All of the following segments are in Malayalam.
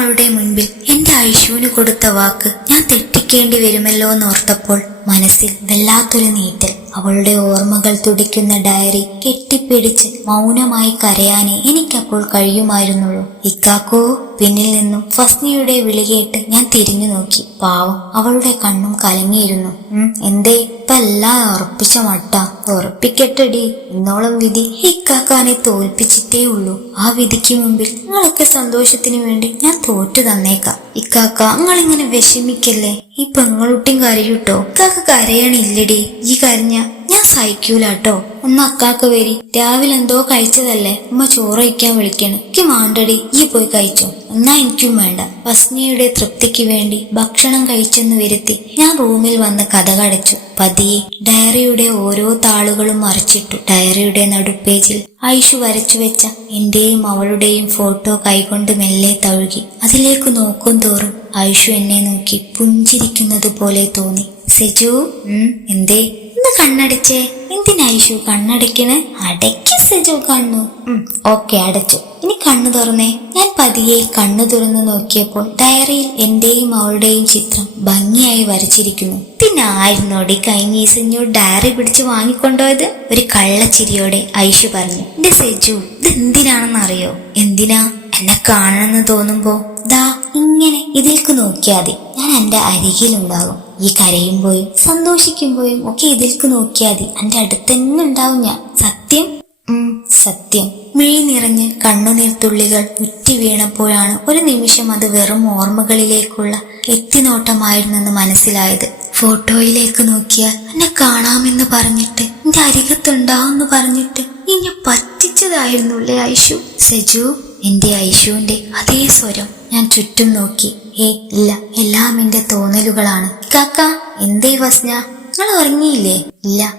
വർഷങ്ങളുടെ മുൻപിൽ എന്റെ ഐശുവിന് കൊടുത്ത വാക്ക് ഞാൻ തെറ്റിക്കേണ്ടി വരുമല്ലോ എന്ന് എന്നോർത്തപ്പോൾ മനസ്സിൽ വല്ലാത്തൊരു നീറ്റൽ അവളുടെ ഓർമ്മകൾ തുടിക്കുന്ന ഡയറി കെട്ടിപ്പിടിച്ച് മൗനമായി കരയാനേ എനിക്കപ്പോൾ കഴിയുമായിരുന്നുള്ളൂ. ഇക്കാക്കോ പിന്നിൽ നിന്നും ഫസ്നിയുടെ വിളികേട്ട് ഞാൻ തിരിഞ്ഞു നോക്കി. പാവം അവളുടെ കണ്ണും കലങ്ങിയിരുന്നു. എന്തേ? ഇപ്പൊ എല്ലാം ഉറപ്പിച്ച മട്ട. ഉറപ്പിക്കട്ടെടി. ഇന്നോളം വിധി ഇക്കാക്കാനെ തോൽപ്പിച്ചിട്ടേ ഉള്ളൂ. ആ വിധിക്ക് മുമ്പിൽ നിങ്ങളൊക്കെ സന്തോഷത്തിന് വേണ്ടി ഞാൻ തോറ്റു തന്നേക്കാം. ഇക്കാക്ക നിങ്ങളിങ്ങനെ വിഷമിക്കല്ലേ? ഈ പെങ്ങളുട്ടിയും കരയൂട്ടോ? ഇക്കാക്ക കരയണില്ലടി. ഈ കരഞ്ഞ ഞാൻ സഹിക്കൂലാട്ടോ. ഒന്ന് അക്കാക്ക് വരി രാവിലെ എന്തോ കഴിച്ചതല്ലേ. ഉമ്മ ചോറ് കഴിക്കാൻ വിളിക്കണ്. എനിക്ക് മാണ്ടടി. ഈ പോയി കഴിച്ചോ. എന്നാ എനിക്കും വേണ്ട. വസ്നിയുടെ തൃപ്തിക്ക് വേണ്ടി ഭക്ഷണം കഴിച്ചെന്ന് വരുത്തി ഞാൻ റൂമിൽ വന്ന് കഥ കടച്ചു. പതിയെ ഡയറിയുടെ ഓരോ താളുകളും മറിച്ചിട്ടു. ഡയറിയുടെ നടുപ്പേജിൽ ഐഷു വരച്ചു വെച്ച എന്റെയും അവളുടെയും ഫോട്ടോ കൈകൊണ്ട് മെല്ലെ തഴുകി. അതിലേക്ക് നോക്കും തോറും ഐഷു എന്നെ നോക്കി പുഞ്ചിരിക്കുന്നത് പോലെ തോന്നി. സെജു എന്തേ? കണ്ണടച്ചേ. എന്തിനായിഷു കണ്ണടക്കണ്? അടയ്ക്ക് സജു കണ്ണു. ഓക്കെ അടച്ചു. ഇനി കണ്ണു തുറന്നേ. ഞാൻ പതിയെ കണ്ണു തുറന്നു നോക്കിയപ്പോൾ ഡയറിയിൽ എന്റെയും അവളുടെയും ചിത്രം ഭംഗിയായി വരച്ചിരിക്കുന്നു. പിന്നെ ആയിരുന്നോടി കഴിഞ്ഞ ദിവസം ഡയറി പിടിച്ച് വാങ്ങിക്കൊണ്ടുപോയത്. ഒരു കള്ളച്ചിരിയോടെ ഐഷു പറഞ്ഞു എന്റെ സെജു ഇത് എന്തിനാണെന്ന് അറിയോ എന്തിനാ? എന്നെ കാണണമെന്ന് തോന്നുമ്പോ? ദാ ഇങ്ങനെ ഇതിലേക്ക് നോക്കിയാതെ ഞാൻ എന്റെ അരികിലുണ്ടാകും. ഈ കരയുമ്പോഴും സന്തോഷിക്കുമ്പോഴും ഒക്കെ ഇതിൽക്ക് നോക്കിയാൽ മതി. എന്റെ അടുത്ത് തന്നെ ഉണ്ടാവും ഞാൻ. സത്യം? സത്യം. മിഴി നിറഞ്ഞ് കണ്ണുനീർത്തുള്ളികൾ ഉറ്റി വീണപ്പോഴാണ് ഒരു നിമിഷം അത് വെറും ഓർമ്മകളിലേക്കുള്ള എത്തിനോട്ടമായിരുന്നെന്ന് മനസ്സിലായത്. ഫോട്ടോയിലേക്ക് നോക്കിയാൽ എന്നെ കാണാമെന്ന് പറഞ്ഞിട്ട് എന്റെ അരികത്തുണ്ടാവുമെന്ന് പറഞ്ഞിട്ട് ഇനി പറ്റിച്ചതായിരുന്നുല്ലേ ഐഷു? സജു എന്റെ ഐഷുവിന്റെ അതേ സ്വരം ഞാൻ ചുറ്റും നോക്കി. ഏ ഇല്ല. എല്ലാം എന്റെ തോന്നലുകളാണ്. കാക്ക എന്തേ ഫസ്ന നിങ്ങൾ ഉറങ്ങിയില്ലേ? ഇല്ല.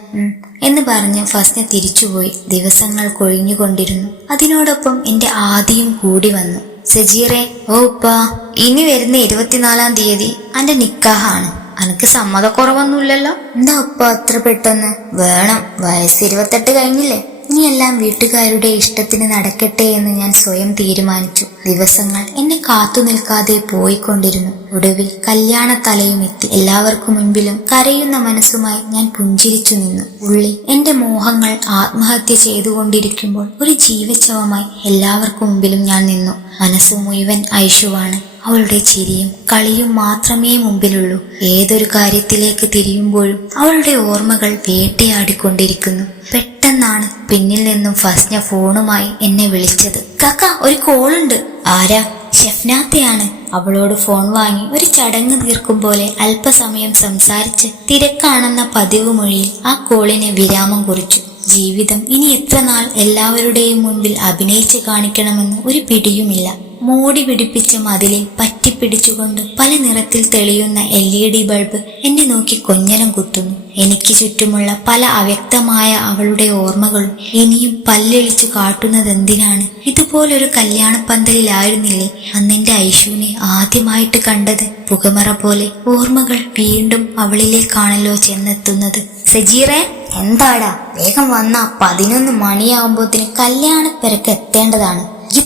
എന്ന് പറഞ്ഞ് ഫസ്ന തിരിച്ചുപോയി. ദിവസങ്ങൾ കൊഴിഞ്ഞുകൊണ്ടിരുന്നു അതിനോടൊപ്പം എന്റെ ആദിയും കൂടി വന്നു. സജീറെ ഓ ഉപ്പാ ഇനി വരുന്ന ഇരുപത്തിനാലാം തീയതി എന്റെ നിക്കാഹാണ്. അനക്ക് സമ്മതക്കുറവൊന്നുമില്ലല്ലോ? എന്താ ഉപ്പ അത്ര പെട്ടെന്ന്? വേണം. വയസ്സ് ഇരുപത്തെട്ട് കഴിഞ്ഞില്ലേ? ഇനിയെല്ലാം വീട്ടുകാരുടെ ഇഷ്ടത്തിന് നടക്കട്ടെ എന്ന് ഞാൻ സ്വയം തീരുമാനിച്ചു. ദിവസങ്ങൾ എന്നെ കാത്തു നിൽക്കാതെ പോയിക്കൊണ്ടിരുന്നു. ഒടുവിൽ കല്യാണ തലയും എത്തി. എല്ലാവർക്കും മുൻപിലും കരയുന്ന മനസ്സുമായി ഞാൻ പുഞ്ചിരിച്ചു നിന്നു. ഉള്ളിൽ എന്റെ മോഹങ്ങൾ ആത്മഹത്യ ചെയ്തുകൊണ്ടിരിക്കുമ്പോൾ ഒരു ജീവിച്ചവമായി എല്ലാവർക്കും മുമ്പിലും ഞാൻ നിന്നു. മനസ്സ് മുഴുവൻ ഐഷുവാണ് അവളുടെ ചിരിയും കളിയും മാത്രമേ മുമ്പിലുള്ളൂ. ഏതൊരു കാര്യത്തിലേക്ക് തിരിയുമ്പോഴും അവളുടെ ഓർമ്മകൾ വേട്ടയാടിക്കൊണ്ടിരിക്കുന്നു. പെട്ടെന്നാണ് പിന്നിൽ നിന്നും ഫസ്ന ഫോണുമായി എന്നെ വിളിച്ചത്. കാക്ക ഒരു കോളുണ്ട്. ആരാ? ഷെഫ്നാത്തയാണ്. അവളോട് ഫോൺ വാങ്ങി ഒരു ചടങ്ങ് തീർക്കും പോലെ അല്പസമയം സംസാരിച്ച് തിരക്കാണെന്ന പതിവ് മൊഴിയിൽ ആ കോളിന് വിരാമം കുറിച്ചു. ജീവിതം ഇനി എത്ര നാൾ എല്ലാവരുടെയും മുൻപിൽ അഭിനയിച്ച് കാണിക്കണമെന്ന് ഒരു പിടിയുമില്ല. മൂടി പിടിപ്പിച്ച മതിലിൽ പറ്റിപ്പിടിച്ചുകൊണ്ട് പല നിറത്തിൽ തെളിയുന്ന എൽ ഇ ഡി ബൾബ് എന്നെ നോക്കി കൊഞ്ഞനം കുത്തുന്നു. എനിക്ക് ചുറ്റുമുള്ള പല അവ്യക്തമായ അവളുടെ ഓർമ്മകളും ഇനിയും പല്ലെളിച്ചു കാട്ടുന്നതെന്തിനാണ്? ഇതുപോലൊരു കല്യാണ പന്തലിലായിരുന്നില്ലേ അന്നെന്റെ ഐഷുവിനെ ആദ്യമായിട്ട് കണ്ടത് പുകമറ പോലെ ഓർമ്മകൾ വീണ്ടും അവളിലേക്കാണല്ലോ ചെന്നെത്തുന്നത്. സജീറെ എന്താടാ? വേഗം വന്ന പതിനൊന്ന് മണിയാവുമ്പോത്തിന് കല്യാണപ്പെരക്ക് എത്തേണ്ടതാണ്. ഈ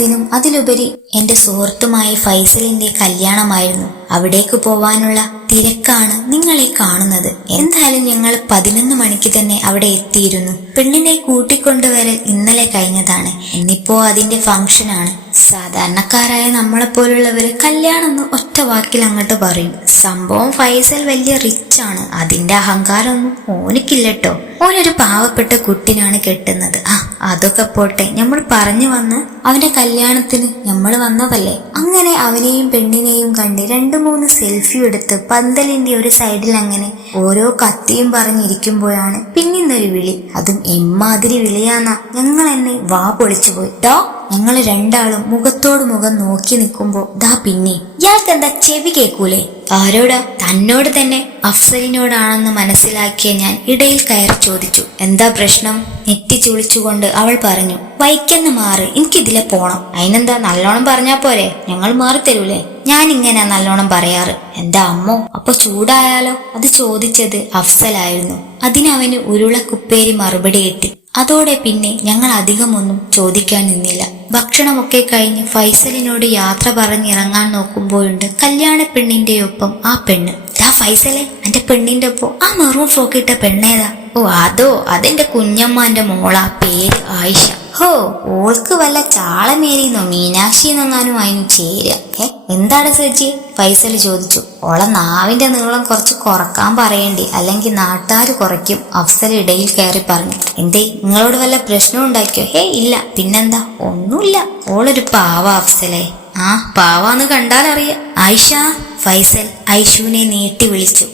എന്റെ അതിലുപരി എന്റെ സുഹൃത്തുമായ ഫൈസലിന്റെ കല്യാണമായിരുന്നു. അവിടേക്ക് പോവാനുള്ള തിരക്കാണ് നിങ്ങളെ കാണുന്നത്. എന്തായാലും ഞങ്ങൾ പതിനൊന്ന് മണിക്ക് തന്നെ അവിടെ എത്തിയിരുന്നു. പെണ്ണിനെ കൂട്ടിക്കൊണ്ടുവരൽ ഇന്നലെ കഴിഞ്ഞതാണ്. ഇന്നിപ്പോ അതിന്റെ ഫംഗ്ഷനാണ് സാധാരണക്കാരായ നമ്മളെ പോലുള്ളവര് കല്യാണം എന്ന് ഒറ്റ വാക്കിൽ അങ്ങോട്ട് പറയും. സംഭവം ഫൈസൽ വലിയ റിച്ച് ആണ്. അതിന്റെ അഹങ്കാരമൊന്നും ഓനിക്കില്ലട്ടോ ഓനൊരു പാവപ്പെട്ട കുട്ടിനാണ് കെട്ടുന്നത്. ആ അതൊക്കെ പോട്ടെ. നമ്മൾ പറഞ്ഞു വന്ന് അവന്റെ കല്യാണത്തിന് നമ്മൾ വന്നതല്ലേ? അങ്ങനെ അവനെയും പെണ്ണിനെയും കണ്ട് രണ്ടു മൂന്ന് സെൽഫി എടുത്ത് പന്തലിന്റെ ഒരു സൈഡിൽ അങ്ങനെ ഓരോ കത്തിയും പറഞ്ഞിരിക്കുമ്പോഴാണ് പിന്നിന്നൊരു വിളി. അതും എമ്മാതിരി വിളിയാന്ന. ഞങ്ങൾ എന്നെ വാ പൊളിച്ചു പോയി. ഡോ ഞങ്ങൾ രണ്ടാളും മുഖത്തോട് മുഖം നോക്കി നിൽക്കുമ്പോ ദാ പിന്നെ. ഇയാൾക്ക് എന്താ ചെവി കേക്കൂലേ ആരോടാ? തന്നോട് തന്നെ. അഫ്സലിനോടാണെന്ന് മനസ്സിലാക്കിയ ഞാൻ ഇടയിൽ കയറി ചോദിച്ചു. എന്താ പ്രശ്നം? നെറ്റി ചുളിച്ചുകൊണ്ട് അവൾ പറഞ്ഞു. വൈക്കെന്ന് മാറി. എനിക്കിതിലെ പോണം. അതിനെന്താ നല്ലോണം പറഞ്ഞാ പോരെ? ഞങ്ങൾ മാറി തരൂലേ ഞാൻ ഇങ്ങനെ നല്ലോണം പറയാറ് എന്താ അമ്മോ അപ്പൊ ചൂടായാലോ? അത് ചോദിച്ചത് അഫ്സലായിരുന്നു. അതിനവന് ഉരുളക്കുപ്പേരി മറുപടി കിട്ടി. അതോടെ പിന്നെ ഞങ്ങൾ അധികമൊന്നും ചോദിക്കാൻ നിന്നില്ല. ഭക്ഷണമൊക്കെ കഴിഞ്ഞ് ഫൈസലിനോട് യാത്ര പറഞ്ഞിറങ്ങാൻ നോക്കുമ്പോഴുണ്ട് കല്യാണ പെണ്ണിന്റെ ഒപ്പം ആ പെണ്ണ്. ദാ ഫൈസലെ എന്റെ പെണ്ണിന്റെ ഒപ്പം ആ മെറൂൺ ഫ്രോക്ക് ഇട്ട പെണ്ണേതാ ഓ അതോ അതെന്റെ കുഞ്ഞമ്മാന്റെ മോളാ പേര് ആയിഷ. ഹോ ഓൾക്ക് വല്ല ചാളമേരിന്നോ മീനാക്ഷി എന്നെങ്ങാനും അതിന് ചേരുക. ഏ എന്താണ് സജി ഫൈസൽ ചോദിച്ചു. ഓളെ നാവിന്റെ നീളം കുറച്ച് കുറയ്ക്കാൻ പറയണ്ടേ അല്ലെങ്കിൽ നാട്ടുകാർ കുറയ്ക്കും അഫ്സൽ ഇടയിൽ കയറി പറഞ്ഞു. എന്തേ നിങ്ങളോട് വല്ല പ്രശ്നം ഉണ്ടാക്കിയോ? ഹേ ഇല്ല. പിന്നെന്താ? ഒന്നുമില്ല. ഓളൊരു പാവ അഫ്സലെ. ആ പാവാന്ന് കണ്ടാലറിയ. ആയിഷ ഫൈസൽ ഐഷുവിനെ നീട്ടി വിളിച്ചു.